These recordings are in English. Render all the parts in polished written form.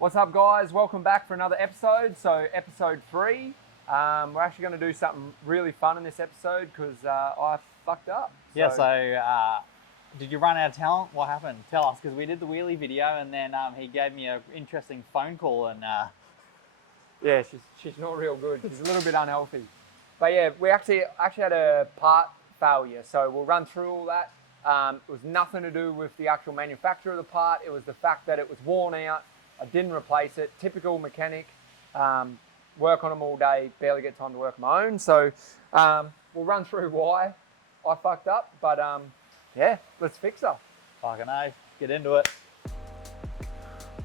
What's up, guys? Welcome back for another episode. So episode 3, we're actually going to do something really fun in this episode because I fucked up. So did you run out of talent? What happened? Tell us, because we did the wheelie video and then he gave me an interesting phone call and yeah, she's not real good. She's a little bit unhealthy. But yeah, we actually had a part failure. So we'll run through all that. It was nothing to do with the actual manufacturer of the part. It was the fact that it was worn out. I didn't replace it. Typical mechanic. Work on them all day, barely get time to work on my own. So we'll run through why I fucked up. But yeah, let's fix her. fucking A, get into it.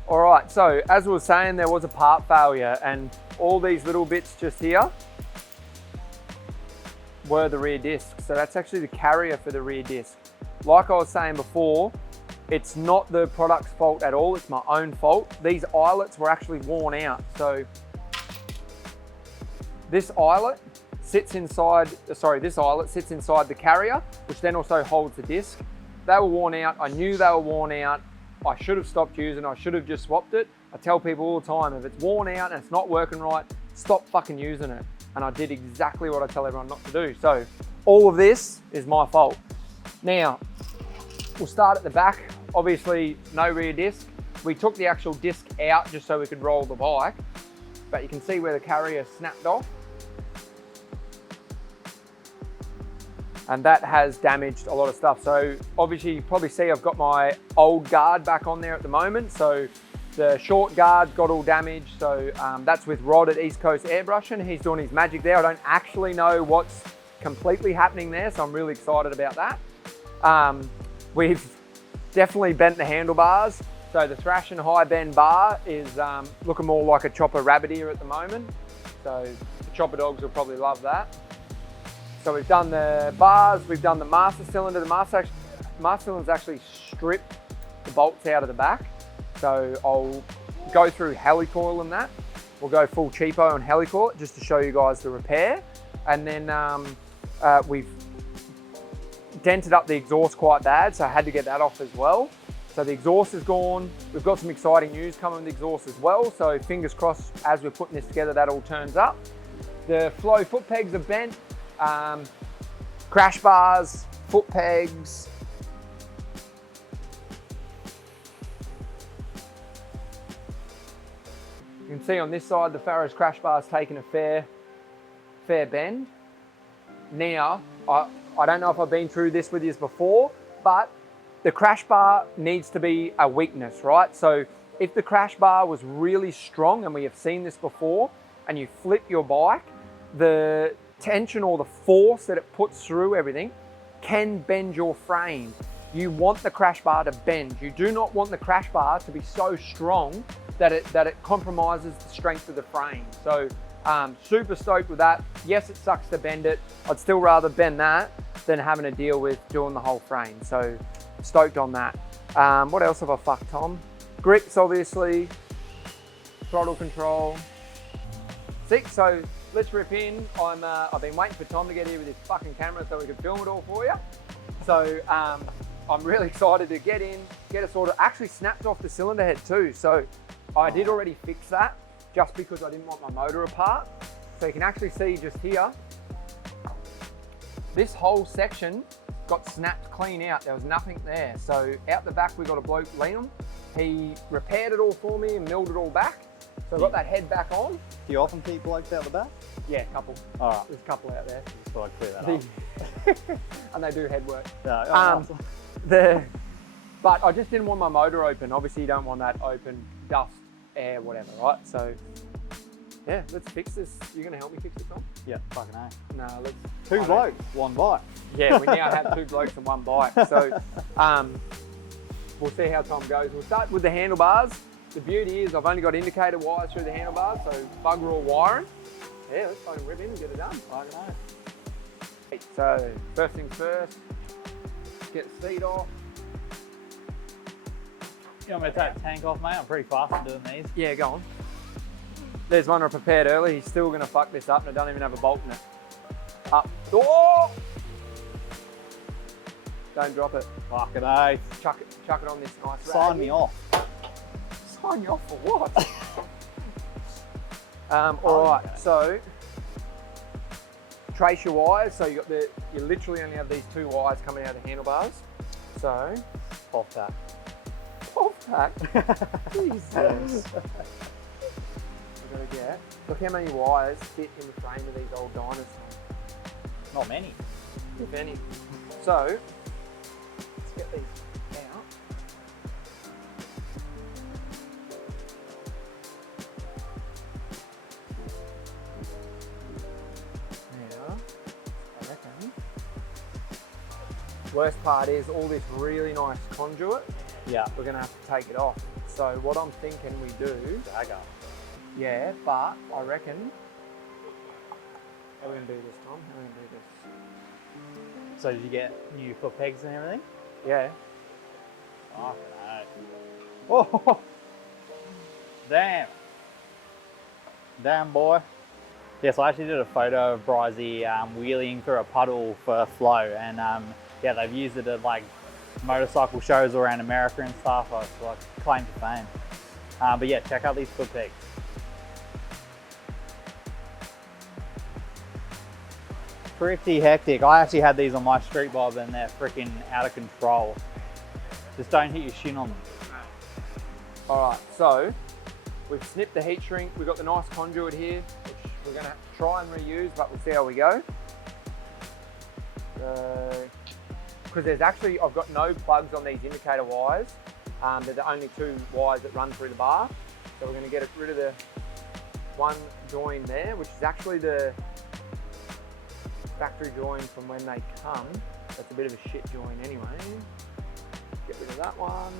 All right, so as we were saying, there was a part failure and all these little bits just here were the rear disc. So that's actually the carrier for the rear disc. Like I was saying before, it's not the product's fault at all, it's my own fault. These eyelets were actually worn out. So this eyelet sits inside the carrier, which then also holds the disc. They were worn out, I knew they were worn out. I should have stopped using it, I should have just swapped it. I tell people all the time, if it's worn out and it's not working right, stop fucking using it. And I did exactly what I tell everyone not to do. So all of this is my fault. Now, we'll start at the back. Obviously, no rear disc. We took the actual disc out just so we could roll the bike, but you can see where the carrier snapped off. And that has damaged a lot of stuff. So obviously you probably see I've got my old guard back on there at the moment. So the short guard got all damaged. So that's with Rod at East Coast Airbrushing. He's doing his magic there. I don't actually know what's completely happening there, so I'm really excited about that. We've definitely bent the handlebars. So the Thrash and High Bend bar is looking more like a chopper rabbit ear at the moment. So the chopper dogs will probably love that. So we've done the bars, we've done the master cylinder. The master cylinder's actually stripped the bolts out of the back. So I'll go through helicoil and that. We'll go full cheapo on helicoil just to show you guys the repair. And then we've dented up the exhaust quite bad, so I had to get that off as well. So the exhaust is gone. We've got some exciting news coming with the exhaust as well. So fingers crossed as we're putting this together, that all turns up. The flow foot pegs are bent. Crash bars, foot pegs. You can see on this side, the Farrow's crash bar's taken a fair bend. Now, I don't know if I've been through this with you before, but the crash bar needs to be a weakness, right? So if the crash bar was really strong, and we have seen this before, and you flip your bike, the tension or the force that it puts through everything can bend your frame. You want the crash bar to bend. You do not want the crash bar to be so strong that it compromises the strength of the frame. So super stoked with that. Yes, it sucks to bend it. I'd still rather bend that than having to deal with doing the whole frame. So stoked on that. What else have I fucked, Tom? Grips, obviously. Throttle control. So let's rip in. I've been waiting for Tom to get here with his fucking camera so we can film it all for you. So I'm really excited to get in, get it sorted. Actually snapped off the cylinder head too. So I did already fix that just because I didn't want my motor apart. So you can actually see just here, this whole section got snapped clean out. There was nothing there. So out the back, we got a bloke, Liam. He repaired it all for me and milled it all back. So I got that head back on. Do you often keep blokes out the back? Yeah, a couple. All right. There's a couple out there. Just thought I'd clear that up. And they do head work. Yeah, awesome. But I just didn't want my motor open. Obviously you don't want that open, dust, air, whatever, right? So yeah, let's fix this. You're gonna help me fix this, Tom? Yeah, fucking A. No, let's. Two blokes, one bike. Yeah, we now have 2 blokes and 1 bike. So we'll see how Tom goes. We'll start with the handlebars. The beauty is I've only got indicator wires through the handlebars, so bugger all wiring. Yeah, let's fucking rip in and get it done. Fucking A. So first things first, get the seat off. You want me to take the tank off, mate? I'm pretty fast at doing these. Yeah, go on. There's one I prepared early. He's still gonna fuck this up and I don't even have a bolt in it. Up. Oh! Don't drop it. Fucking A. Chuck it on this nice rag. Sign me off. tying you off for what? All right, so trace your wires. So you literally only have these 2 wires coming out of the handlebars. So, Off that. Jesus. We've got to get, look how many wires fit in the frame of these old dinosaurs. Not many. If any. So, let's get these out. Now, I reckon, worst part is all this really nice conduit, Yeah. we're gonna have to take it off. So what I'm thinking we do, Dagger. yeah, but I reckon, how are we gonna do this, Tom? How are we gonna do this? So did you get new foot pegs and everything? Yeah. Oh, no. Oh, damn. Damn, boy. Yes, I actually did a photo of Bryzy wheeling through a puddle for flow, and yeah, they've used it at like motorcycle shows around America and stuff. So it's like claim to fame. But yeah, check out these foot pegs. Pretty hectic. I actually had these on my street bob and they're freaking out of control. Just don't hit your shin on them. All right, so we've snipped the heat shrink. We've got the nice conduit here, which we're gonna have to try and reuse, but we'll see how we go. Because there's actually, I've got no plugs on these indicator wires. They're the only 2 wires that run through the bar. So we're gonna get rid of the one join there, which is actually the factory join from when they come. That's a bit of a shit join anyway. Get rid of that one.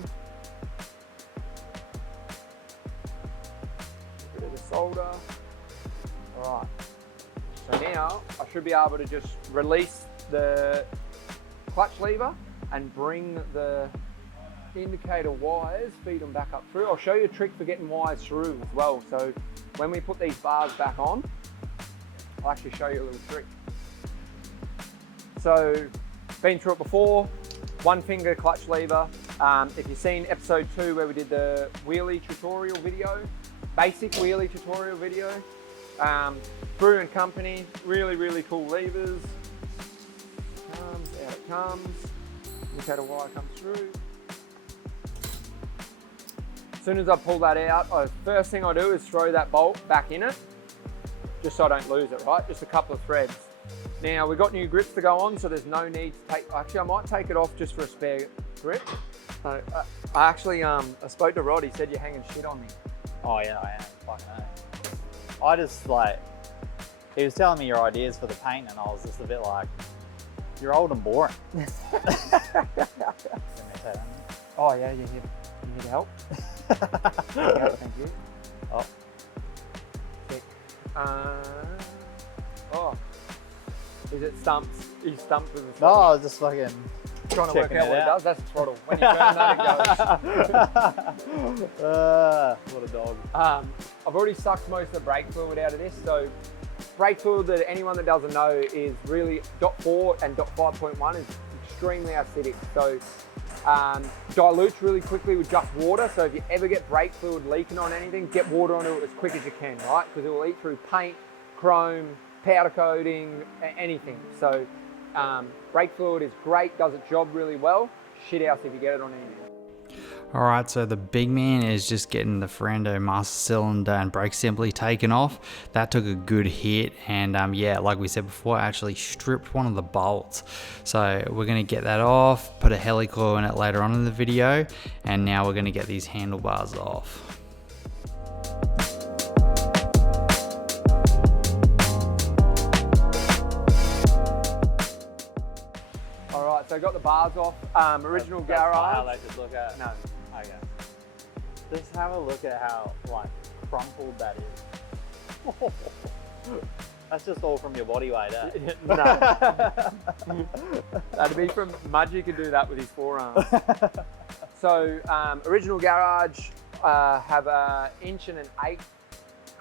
Get rid of the solder. All right. So now I should be able to just release the clutch lever and bring the indicator wires, feed them back up through. I'll show you a trick for getting wires through as well. So when we put these bars back on, I'll actually show you a little trick. So, been through it before, 1 finger clutch lever. If you've seen episode 2 where we did the wheelie tutorial video, basic wheelie tutorial video, Brew and Company, really, really cool levers. Out it comes, look how the wire comes through. As soon as I pull that out, first thing I do is throw that bolt back in it, just so I don't lose it, right? Just a couple of threads. Now we've got new grips to go on, so there's no need to take, actually I might take it off just for a spare grip. So, I actually, I spoke to Rod, he said you're hanging shit on me. Oh yeah, I am. Fucking hell. I just like, he was telling me your ideas for the paint and I was just a bit like, you're old and boring. Oh yeah, you need help? Yeah, thank you. Oh. Check. Oh. Is it stumps? Are you stumped with the No, throttle? I was just fucking Trying to work checking out what it does. That's the throttle. When you turn that, it goes. What a dog. I've already sucked most of the brake fluid out of this. So brake fluid, that anyone that doesn't know, is really .4 and .5.1 is extremely acidic. So dilutes really quickly with just water. So if you ever get brake fluid leaking on anything, get water on it as quick as you can, right? Because it will eat through paint, chrome, powder coating, anything. So brake fluid is great, does its job really well. Shit house if you get it on anything. Alright, so the big man is just getting the Ferrando master cylinder and brake assembly taken off. That took a good hit, and yeah, like we said before, I actually stripped one of the bolts. So we're going to get that off, put a helicoil in it later on in the video, and now we're going to get these handlebars off. So I got the bars off. Original garage. That's just look at. No. Okay. Just have a look at how like crumpled that is. That's just all from your body weight, eh? No. That'd be from Mudge. You could do that with his forearms. So original garage have a 1 and an 1/8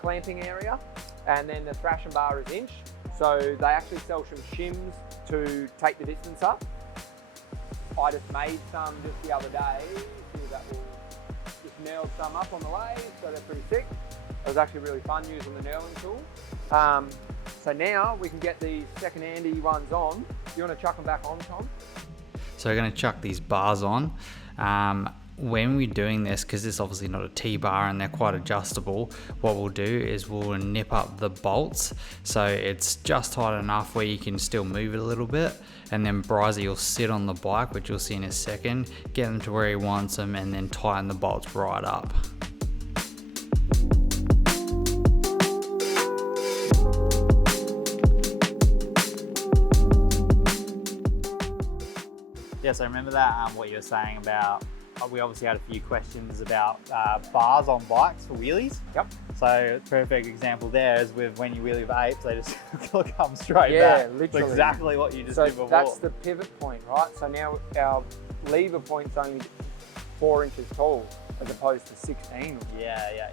clamping area, and then the thrash and bar is inch. So they actually sell some shims to take the distance up. I just made some just the other day. See if that will just nailed some up on the lathe, so they're pretty thick. It was actually really fun using the knurling tool. So now we can get these second-handy ones on. You want to chuck them back on, Tom? So we're going to chuck these bars on. When we're doing this, because it's obviously not a T-bar and they're quite adjustable, what we'll do is we'll nip up the bolts so it's just tight enough where you can still move it a little bit, and then Bryzy will sit on the bike, which you'll see in a second, get them to where he wants them, and then tighten the bolts right up. Yes, I remember that, what you were saying about, we obviously had a few questions about bars on bikes for wheelies. Yep. So perfect example there is with when you wheelie with apes, they just come straight back. Yeah, literally. It's exactly what you just so did before. that's the pivot point, right? So now our lever point's only 4 inches tall as opposed to 16. Yeah.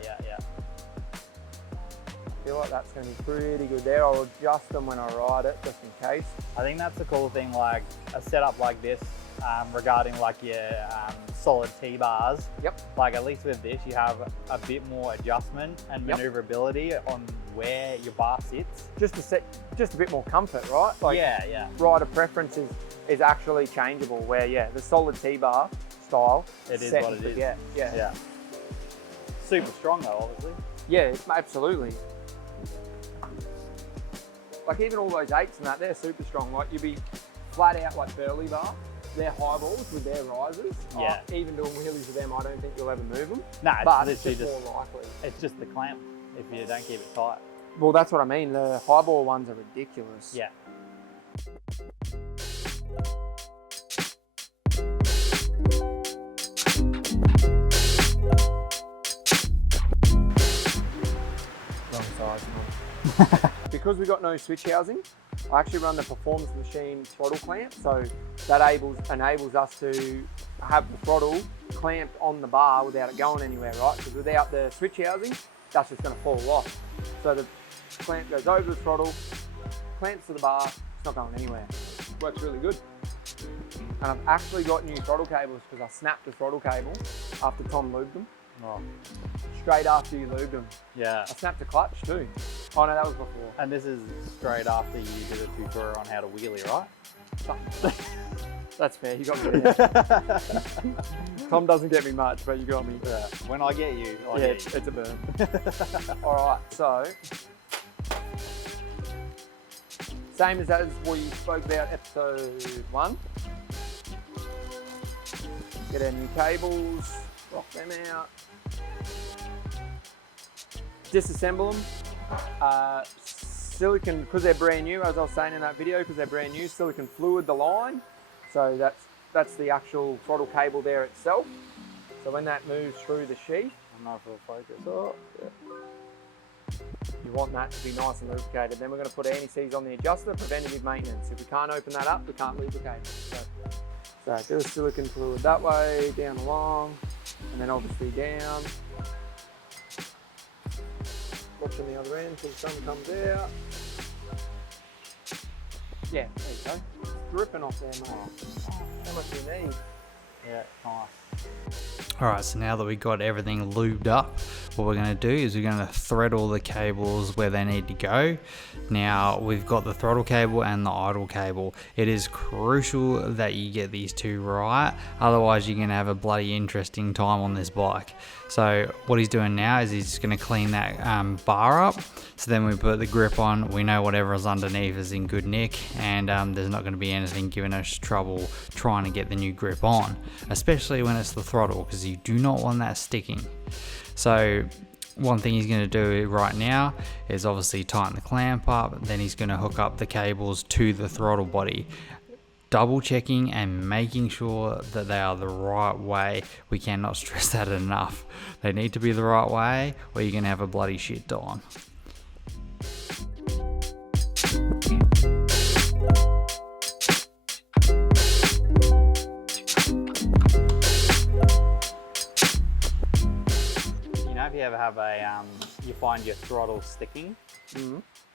I feel like that's going to be pretty good there. I'll adjust them when I ride it, just in case. I think that's the cool thing, like a setup like this, regarding like your solid T-bars. Yep. Like at least with this, you have a bit more adjustment and maneuverability on where your bar sits. Just a bit more comfort, right? Like, yeah. Rider preference is actually changeable, where the solid T-bar style It is set what and it is. forget. Yeah. Super strong though, obviously. Yeah, absolutely. Like even all those 8s and that, they're super strong. Like you'd be flat out like Burley bar. They're high balls with their risers. Yeah. Even doing wheelies with them, I don't think you'll ever move them. No, but it's it's literally just more likely. It's just the clamp if you don't keep it tight. Well, that's what I mean. The high ball ones are ridiculous. Yeah. Wrong size, man. Because we've got no switch housing, I actually run the Performance Machine throttle clamp, so that enables us to have the throttle clamped on the bar without it going anywhere, right? Because without the switch housing, that's just going to fall off. So the clamp goes over the throttle, clamps to the bar, it's not going anywhere. Works really good. And I've actually got new throttle cables because I snapped the throttle cable after Tom lubed them. Oh. Straight after you lubed them. Yeah. I snapped the clutch too. Oh no, that was before. And this is straight after you did a tutorial on how to wheelie, right? That's fair, you got me there. Tom doesn't get me much, but you got me. Yeah. When I get you, I get you. It's a burn. All right, so same as we spoke about episode 1. Get our new cables, rock them out, disassemble them. Silicon, because they're brand new, as I was saying in that video, because they're brand new, silicon fluid the line. So that's the actual throttle cable there itself. So when that moves through the sheath, I'm not full focus. Oh, yeah. you want that to be nice and lubricated. Then we're going to put anti-seize on the adjuster, preventative maintenance. If we can't open that up, we can't lubricate it. So do a silicon fluid that way, down along, and then obviously down. Watching the other end until the sun comes out. Yeah, there you go. It's dripping off there, mate. How much do you need? Yeah, nice. Alright, so now that we got everything lubed up, what we're going to do is we're going to thread all the cables where they need to go. Now, we've got the throttle cable and the idle cable. It is crucial that you get these two right, otherwise you're going to have a bloody interesting time on this bike. So what he's doing now is he's just going to clean that bar up. So then we put the grip on, we know whatever's underneath is in good nick, and there's not going to be anything giving us trouble trying to get the new grip on, especially when it's the throttle, because you do not want that sticking. So one thing he's going to do right now is obviously tighten the clamp up, then he's going to hook up the cables to the throttle body, double checking and making sure that they are the right way. We cannot stress that enough. They need to be the right way or you're going to have a bloody shit time. If you ever have you find your throttle sticking,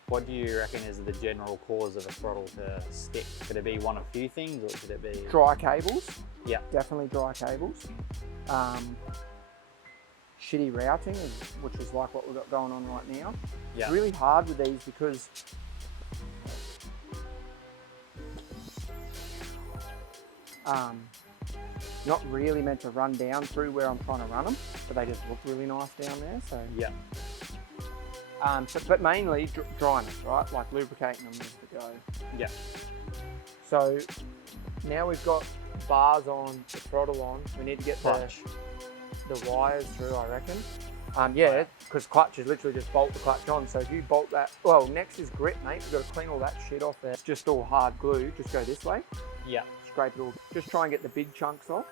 what do you reckon is the general cause of a throttle to stick? Could it be one of a few things, or could it be Dry cables. Yeah, Definitely dry cables. shitty routing, which is like what we've got going on right now. Yeah. It's really hard with these because not really meant to run down through where I'm trying to run them, but they just look really nice down there. So Yeah. but mainly dryness, right? Like lubricating them is the go. Yeah. So now we've got bars on, the throttle on. We need to get the wires through, I reckon. Yeah, because clutch is literally just bolt the clutch on. So if you bolt that, well, next is grip, mate. We've got to clean all that shit off there. It's just all hard glue. Just go this way. Yeah. Scrape it all. Just try and get the big chunks off.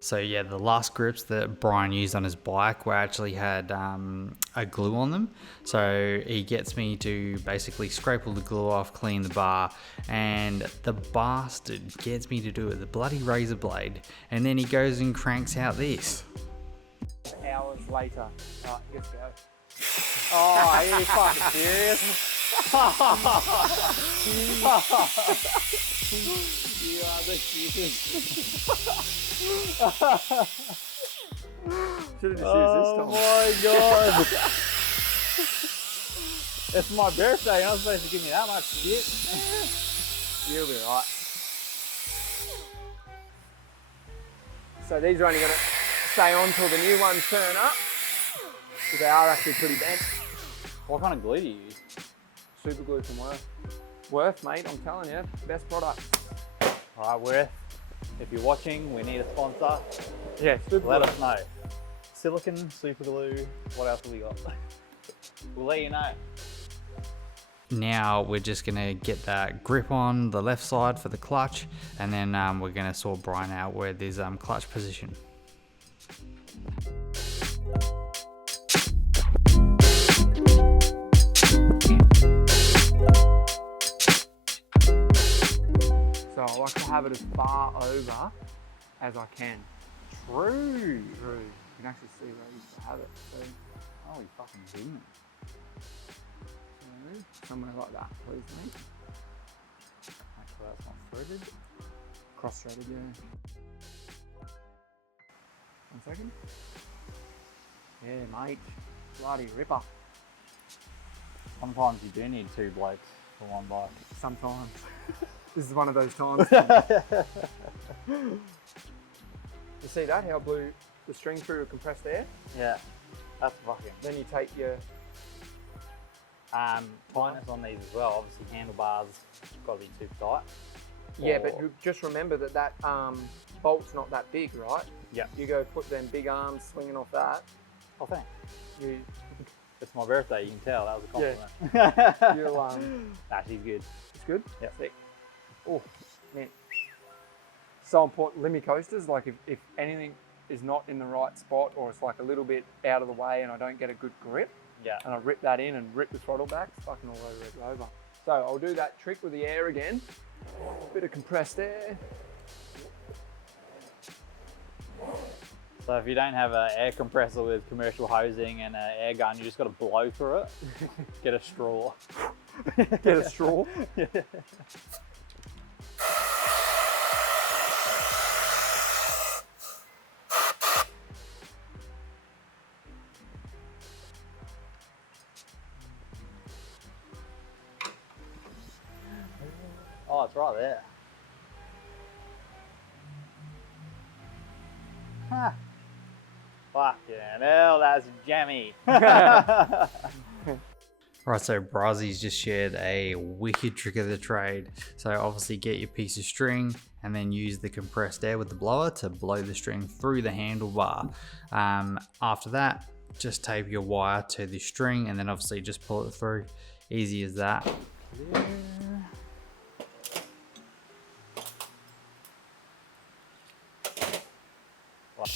So yeah, the last grips that Brian used on his bike were actually had a glue on them. So he gets me to basically scrape all the glue off, clean the bar, and the bastard gets me to do it with a bloody razor blade. And then he goes and cranks out this. Hours later. Alright, let's go. Oh, are you fucking serious? You are the shittiest. Should have just used this Oh time. my god. It's my birthday, you're not supposed to give me that much shit. You'll be right. So these are only going to stay on till the new ones turn up, because they are actually pretty bent. What kind of glue do you use? Super glue from Worth. Worth, mate, I'm telling you, best product. Alright, Worth, if you're watching, we need a sponsor. Yeah, super Let glue. us know. Silicon, super glue, what else have we got? We'll let you know. Now we're just gonna get that grip on the left side for the clutch, and then we're gonna sort Brian out with his clutch position. So I like to have it as far over as I can. True. True. You can actually see where I used to have it. So, Oh, you fucking demon. somewhere like that, please, mate. Make sure that's not threaded. Cross-threaded, yeah. 1 second. Yeah, mate. Bloody ripper. Sometimes you do need two blokes for one bike. Sometimes. This is one of those times. You see that? How I blew the string through with compressed air? Yeah, that's fucking. Then you take your... Tightness on these as well. Obviously, handlebars got to be super tight. Yeah, but you just remember that that bolt's not that big, right? Yeah. You go put them big arms swinging off that. Oh, thanks. You, It's my birthday. You can tell that was a compliment. you'll Nah, she's good. it's good. Yep. Sick. Oh man, so important. Limmy coasters. Like if anything is not in the right spot, or it's like a little bit out of the way, and I don't get a good grip, Yeah. and I rip that in and rip the throttle back, it's fucking all over Red Rover. So I'll do that trick with the air again. Bit of compressed air. So if you don't have an air compressor with commercial hosing and an air gun, you just got to blow through it. Get a straw. Get a straw. Oh, it's right there. Huh. Fucking hell, that's jammy. Right, so Brazzy's just shared a wicked trick of the trade. So obviously get your piece of string and then use the compressed air with the blower to blow the string through the handlebar. After that, just tape your wire to the string and then obviously just pull it through. Easy as that.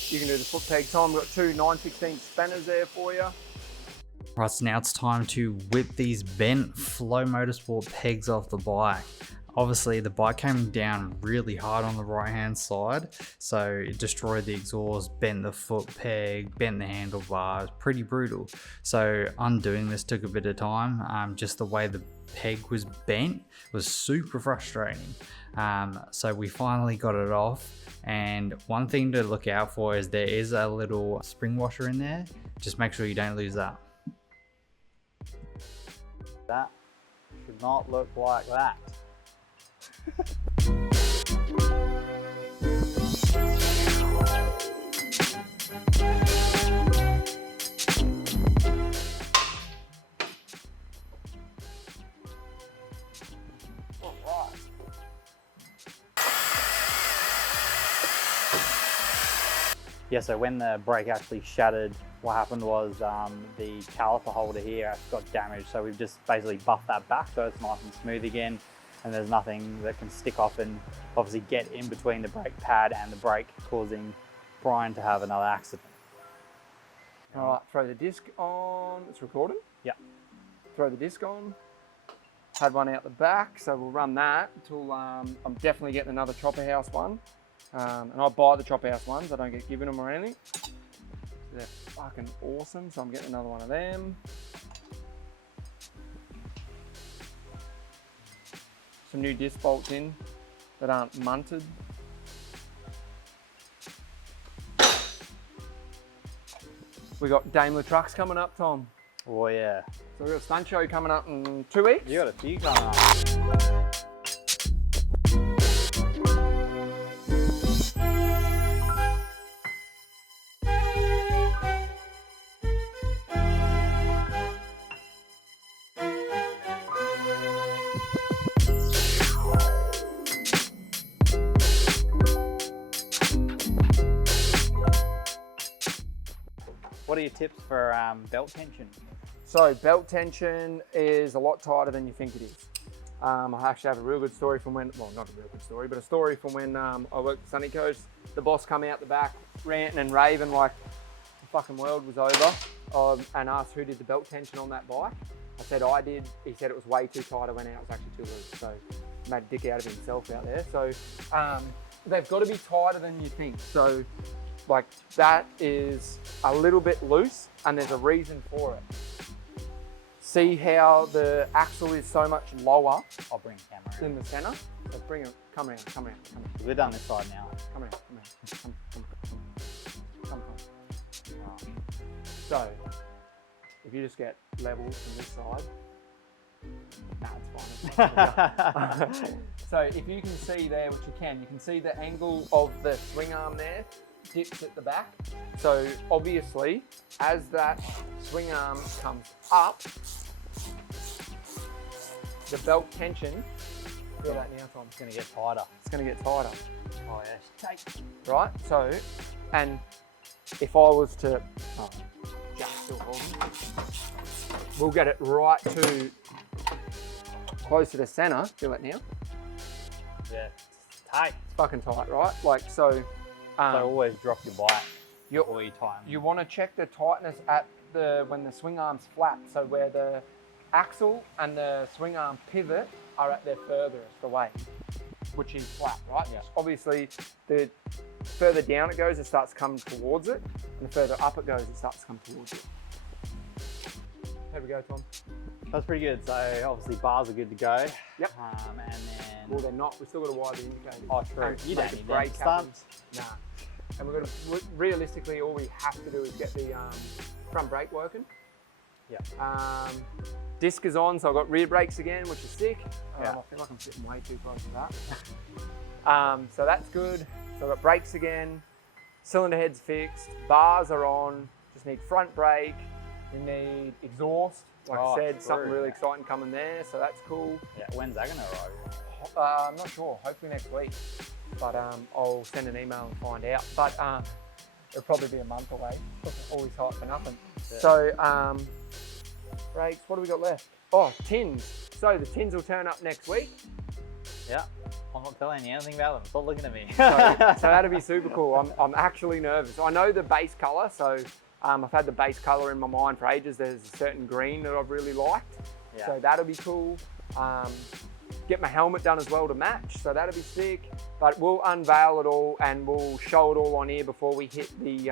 You can do the foot peg time. We've got two 9/16 spanners there for you. Right, so now it's time to whip these bent Flow Motorsport pegs off the bike. Obviously the bike came down really hard on the right hand side, so it destroyed the exhaust, bent the foot peg, bent the handlebars, pretty brutal. So undoing this took a bit of time. Just the way the peg was bent was super frustrating. So we finally got it off, and one thing to look out for is there is a little spring washer in there. Just make sure you don't lose that. That should not look like that. Yeah, so when the brake actually shattered, what happened was the caliper holder here got damaged. So we've just basically buffed that back so it's nice and smooth again, and there's nothing that can stick off and obviously get in between the brake pad and the brake, causing Brian to have another accident. All right, throw the disc on. It's recording? Yeah. Throw the disc on. Had one out the back, so we'll run that until I'm definitely getting another Chopper House one. And I buy the Chopper House ones, I don't get given them or anything. They're fucking awesome, so I'm getting another one of them. Some new disc bolts in that aren't munted. We got Daimler trucks coming up, Tom. Oh yeah. So we've got a stunt show coming up in 2 weeks. You got a few coming up. What are your tips for belt tension? So belt tension is a lot tighter than you think it is. I actually have a real good story from when, well, not a real good story, but a story from when I worked at Sunny Coast. The boss come out the back ranting and raving like the fucking world was over, and asked who did the belt tension on that bike. I said I did. He said it was way too tight. I went out, it was actually too loose. So made a dick out of himself out there. So they've got to be tighter than you think. So like that is a little bit loose, and there's a reason for it. See how the axle is so much lower I'll bring the camera in the center? So bring it, come around. We're done this side now. Come around. Right. So, if you just get levels from this side, it's fine. So if you can see there, which you can see the angle of the swing arm there, dips at the back. So obviously, as that swing arm comes up, the belt tension, feel that now, Tom? It's going to get tighter. It's going to get tighter. Oh yes. Take. Right? So, and if I was to, Jack's still holding, we'll get it right to close to the center. Feel it now? Yeah. Tight. It's fucking tight, right? Like, so. So always drop your bike before you tighten. You want to check the tightness at when the swing arm's flat. So where the axle and the swing arm pivot are at their furthest away, which is flat, right? Yeah. Obviously, the further down it goes, it starts to come towards it, and the further up it goes, it starts to come towards it. There we go, Tom. That's pretty good. So obviously bars are good to go. Yep. And then. Well, they're not. We've still got to wire the indicators. Oh, true. And You make don't the need brake them. happen. Nah. And we're going to, realistically, all we have to do is get the front brake working. Yeah. Disc is on, so I've got rear brakes again, which is sick. Yeah. I feel like I'm sitting way too close to that. So that's good. So I've got brakes again, cylinder head's fixed, bars are on, just need front brake, you need exhaust. Like I said, something really exciting coming there, so that's cool. Yeah. When's that going to arrive? I'm not sure, hopefully next week. But I'll send an email and find out. But it'll probably be a month away. All this hype for nothing. Yeah. So brakes, what do we got left? Oh, tins. So the tins will turn up next week. Yeah. I'm not telling you anything about them. Stop looking at me. So that'll be super cool. I'm actually nervous. I know the base colour, so I've had the base colour in my mind for ages. There's a certain green that I've really liked. Yeah. So that'll be cool. get my helmet done as well to match, so that'll be sick. But we'll unveil it all and we'll show it all on here before we hit the,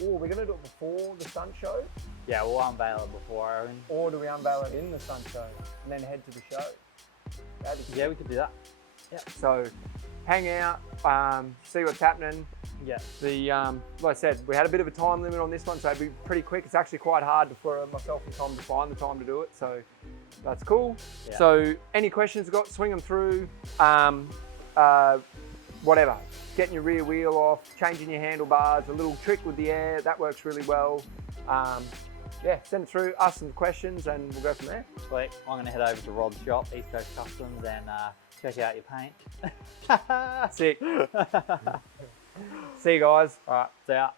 we're gonna do it before the stunt show? Yeah, we'll unveil it before, Aaron. Or do we unveil it in the stunt show and then head to the show? That'd be Yeah, we could do that. Yeah. So hang out, see what's happening. Yeah. The like I said, we had a bit of a time limit on this one, so it'd be pretty quick. It's actually quite hard for myself and Tom to find the time to do it, so that's cool. Yeah. So any questions you've got, swing them through. Whatever, getting your rear wheel off, changing your handlebars, a little trick with the air, that works really well. Yeah, send it through, ask some questions, and we'll go from there. Sweet. I'm gonna head over to Rod's shop, East Coast Customs, and check out your paint. Sick. See you guys. All right, see ya.